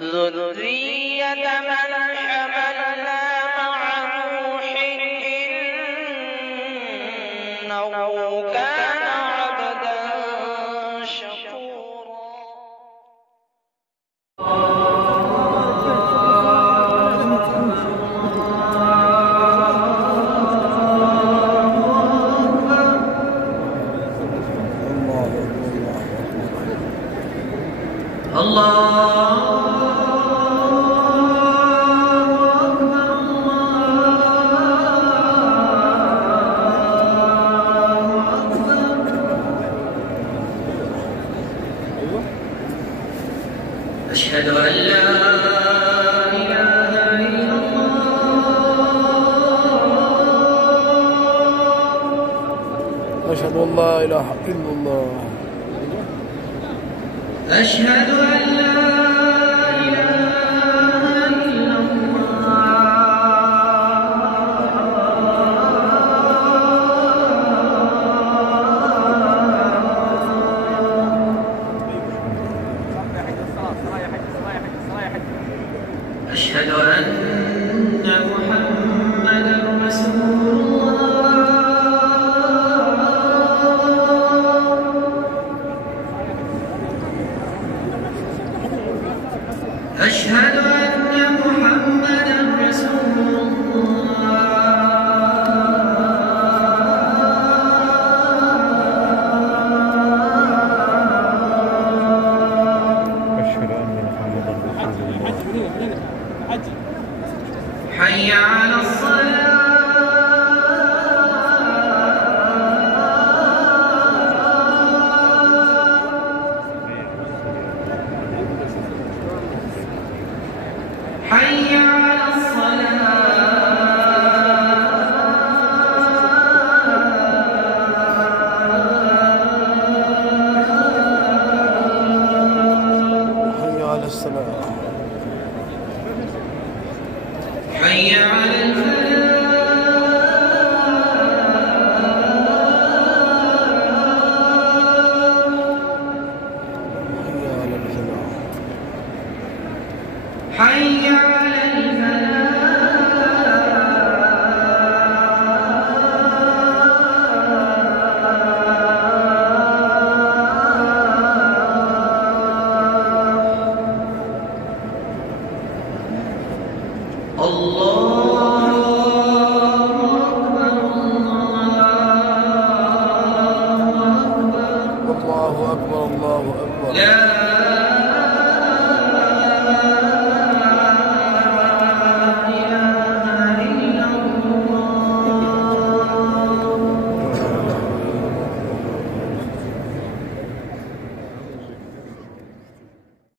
ذرية من حملنا مع نوح إنه كان عبدا شكورا. أشهد أن لا إله إلا الله. أشهد أن لا إله إلا الله. أشهد أن لا أشهد أن محمدًا رسول الله. أشهد أن محمدًا رسول الله. أشهد أن محمدا رسول الله. حي على الصلاة. حي على الصلاة. حي على الصلاة. حي على الفلاح. حي على الفلاح. حي على الفلاح. الله